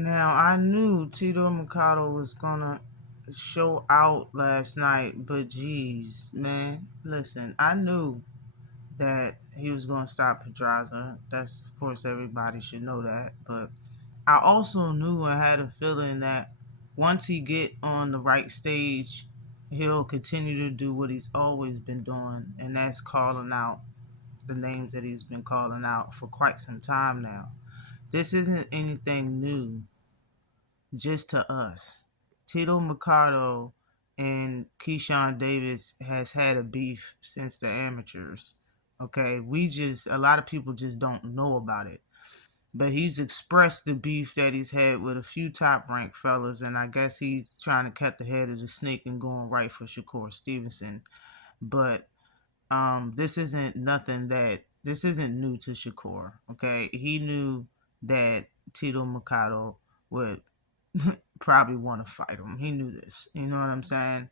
Now, I knew Tito Mercado was gonna show out last night, but geez, man, listen, I knew that he was gonna stop Pedraza. That's, of course, everybody should know that. But I also knew and had a feeling that once he get on the right stage, he'll continue to do what he's always been doing, and that's calling out the names that he's been calling out for quite some time now. This isn't anything new just to us. Tito Mercado and Keyshawn Davis has had a beef since the amateurs. Okay, a lot of people just don't know about it. But he's expressed the beef that he's had with a few top ranked fellas, and I guess he's trying to cut the head of the snake and going right for Shakur Stevenson. But this isn't new to Shakur. Okay, he knew that Tito Mercado would probably want to fight him. He knew this. You know what I'm saying?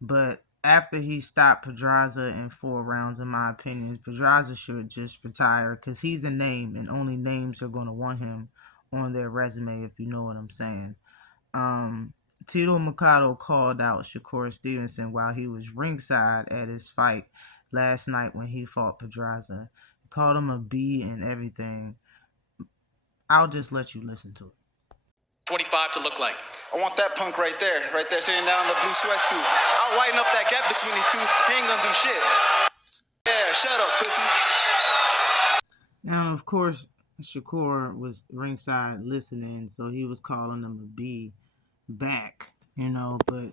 But after he stopped Pedraza in 4 rounds, in my opinion, Pedraza should just retire because he's a name, and only names are going to want him on their resume, if you know what I'm saying. Tito Mercado called out Shakur Stevenson while he was ringside at his fight last night when he fought Pedraza. He called him a B and everything. I'll just let you listen to it. 25 to look like. I want that punk right there, sitting down in the blue sweatsuit. I'll widen up that gap between these two. He ain't gonna do shit. Yeah, shut up, pussy. Now, of course, Shakur was ringside listening, so he was calling him a B back, but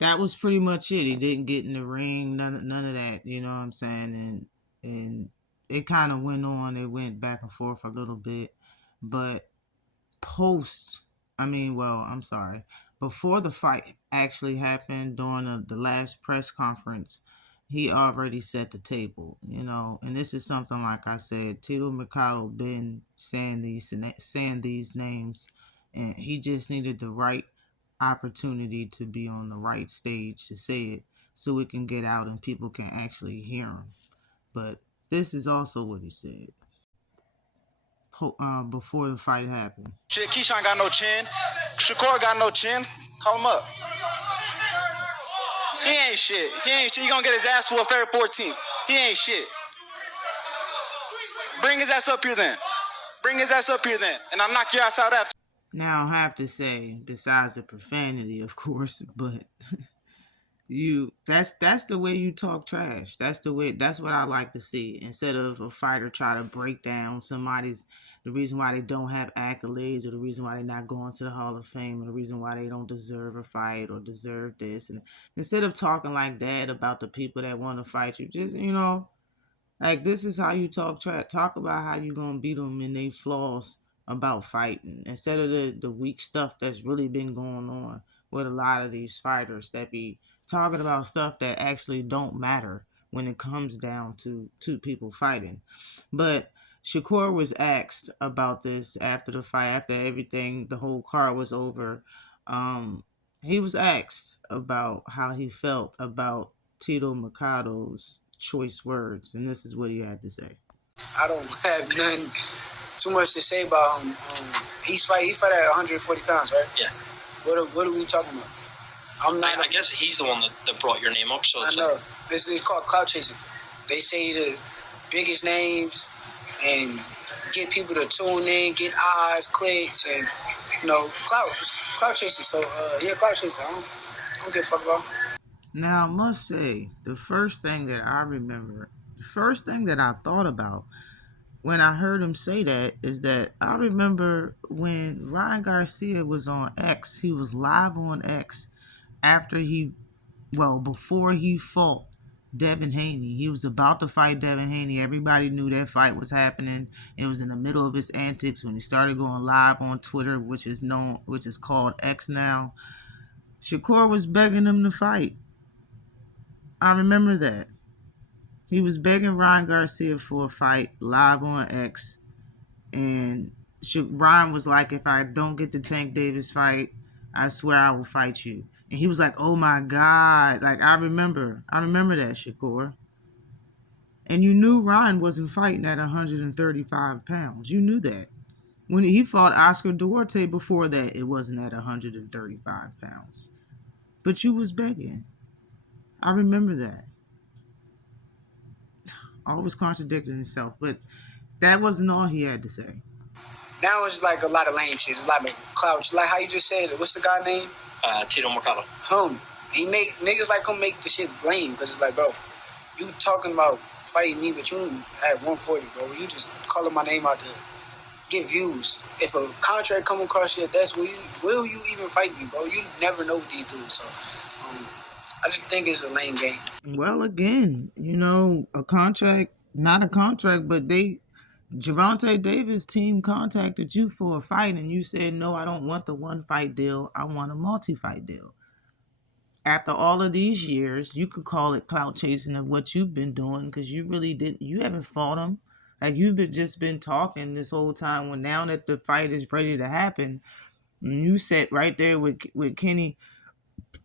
that was pretty much it. He didn't get in the ring, none of that, you know what I'm saying? And it kind of went on. It went back and forth a little bit, but before the fight actually happened during the last press conference, he already set the table, and this is something, like I said, Tito Mercado been saying these names, and he just needed the right opportunity to be on the right stage to say it so it can get out and people can actually hear him. But this is also what he said before the fight happened. Shit, Keyshawn got no chin. Shakur got no chin. Call him up. He ain't shit. He gonna get his ass whooped February 14th. He ain't shit. Bring his ass up here then. And I'll knock your ass out after. Now, I have to say, besides the profanity, of course, but that's the way you talk trash. That's what I like to see. Instead of a fighter try to break down the reason why they don't have accolades, or the reason why they're not going to the Hall of Fame, or the reason why they don't deserve a fight or deserve this. And instead of talking like that about the people that want to fight you, just, like, this is how you talk trash. Talk about how you going to beat them and they flaws about fighting, instead of the weak stuff that's really been going on with a lot of these fighters that be talking about stuff that actually don't matter when it comes down to two people fighting. But Shakur was asked about this after the fight, after everything, the whole card was over. He was asked about how he felt about Tito Mercado's choice words, and this is what he had to say. I don't have nothing too much to say about him. He fight at 140 pounds, right? Yeah. What are we talking about? I guess he's the one that brought your name up. So I know. This is called clout chasing. They say the biggest names and get people to tune in, get eyes, clicks, and clout chasing. So clout chasing. I don't give a fuck about. Now, I must say, the first thing that I thought about when I heard him say that is that I remember when Ryan Garcia was on X. He was live on X before he fought Devin Haney. He was about to fight Devin Haney. Everybody knew that fight was happening. It was in the middle of his antics when he started going live on Twitter, which is called X now. Shakur was begging him to fight. I remember that. He was begging Ryan Garcia for a fight live on X, and Ryan was like, if I don't get the Tank Davis fight, I swear I will fight you. And he was like, oh my God. Like, I remember that, Shakur. And you knew Ryan wasn't fighting at 135 pounds. You knew that. When he fought Oscar Duarte before that, it wasn't at 135 pounds. But you was begging. I remember that. Always contradicting himself. But that wasn't all he had to say. Now it's like a lot of lame shit. It's a lot of clout. Like how you just said it. What's the guy name? Tito Mercado. He make niggas like him make the shit lame because it's like, bro, you talking about fighting me, but you at 140, bro. You just calling my name out to get views. If a contract come across your desk, will you even fight me, bro? You never know with these dudes. So I just think it's a lame game. Well, again, a contract, not a contract, but Gervonta Davis' team contacted you for a fight and you said, no, I don't want the one fight deal. I want a multi-fight deal. After all of these years, you could call it clout chasing of what you've been doing because you really didn't. You haven't fought him. Like you've just been talking this whole time. When now that the fight is ready to happen, and you sat right there with Kenny,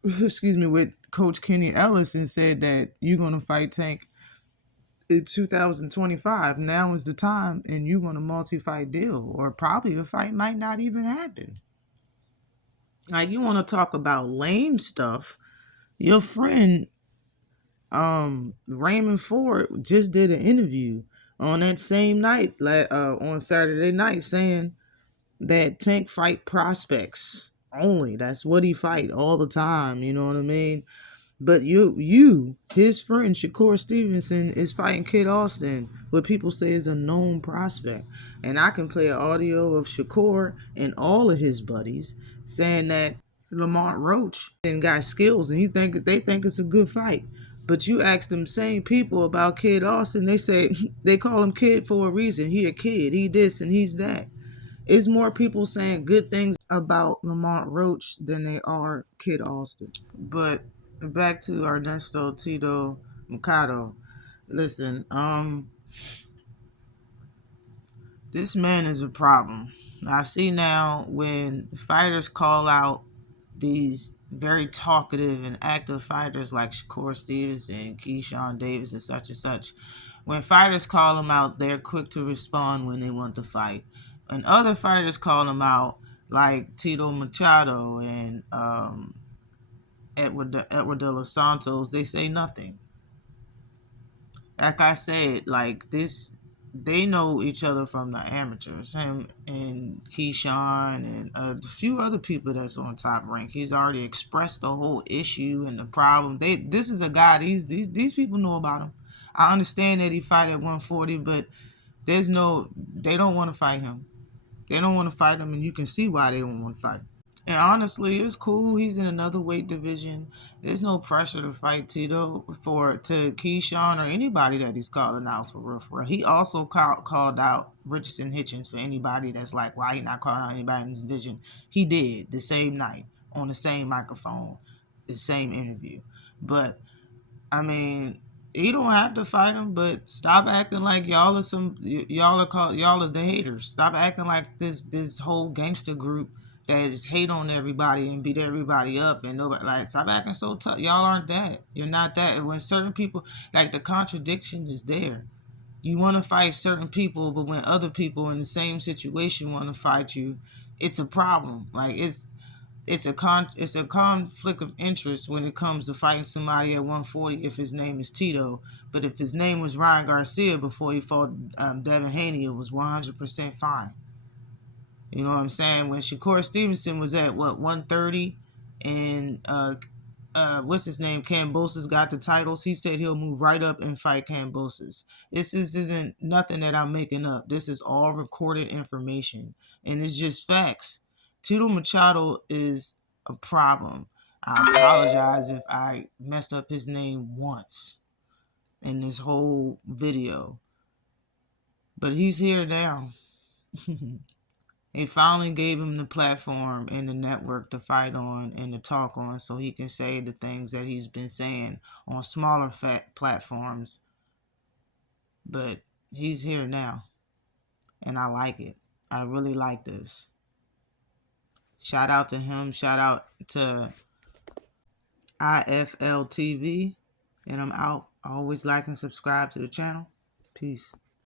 with Coach Kenny Ellis and said that you're gonna fight Tank in 2025. Now is the time, and you want a multi-fight deal, or probably the fight might not even happen. Like you want to talk about lame stuff. Your friend Raymond Ford just did an interview on that same night, on Saturday night, saying that Tank fight prospects only. That's what he fight all the time. You know what I mean? But his friend Shakur Stevenson is fighting Kid Austin, what people say is a known prospect. And I can play an audio of Shakur and all of his buddies saying that Lamont Roach and got skills, and they think it's a good fight. But you ask them same people about Kid Austin, they say they call him Kid for a reason. He a kid, he this and he's that. It's more people saying good things about Lamont Roach than they are Kid Austin. But back to Ernesto Tito Mercado. Listen, this man is a problem. I see now when fighters call out these very talkative and active fighters like Shakur Stevenson, Keyshawn Davis, and such. When fighters call them out, they're quick to respond when they want to fight. And other fighters call them out, like Tito Machado and Edward de los Santos, they say nothing. Like I said, like this, they know each other from the amateurs. Him and Keyshawn and a few other people that's on Top Rank. He's already expressed the whole issue and the problem. This is a guy. These people know about him. I understand that he fight at 140, but they don't want to fight him. They don't want to fight him, and you can see why they don't want to fight him. And honestly, it's cool. He's in another weight division. There's no pressure to fight Tito to Keyshawn or anybody that he's calling out for real. He also called out Richardson Hitchens for anybody that's like, why he not calling out anybody in his division. He did the same night on the same microphone, the same interview. But I mean, you don't have to fight him, but stop acting like y'all are the haters. Stop acting like this whole gangster group that just hate on everybody and beat everybody up and nobody like. Stop acting so tough. Y'all aren't that. You're not that. And when certain people, like, the contradiction is there. You want to fight certain people, but when other people in the same situation want to fight you, it's a problem. Like it's a conflict of interest when it comes to fighting somebody at 140 if his name is Tito. But if his name was Ryan Garcia before he fought Devin Haney, it was 100% fine. You know what I'm saying? When Shakur Stevenson was at 130 and what's his name, Kambosos got the titles, he said he'll move right up and fight Kambosos. This isn't nothing that I'm making up. This is all recorded information, and it's just facts. Tito Machado is a problem. I apologize if I messed up his name once in this whole video, but he's here now. They finally gave him the platform and the network to fight on and to talk on so he can say the things that he's been saying on smaller platforms. But he's here now, and I like it. I really like this. Shout out to him. Shout out to IFL TV. And I'm out. Always like and subscribe to the channel. Peace.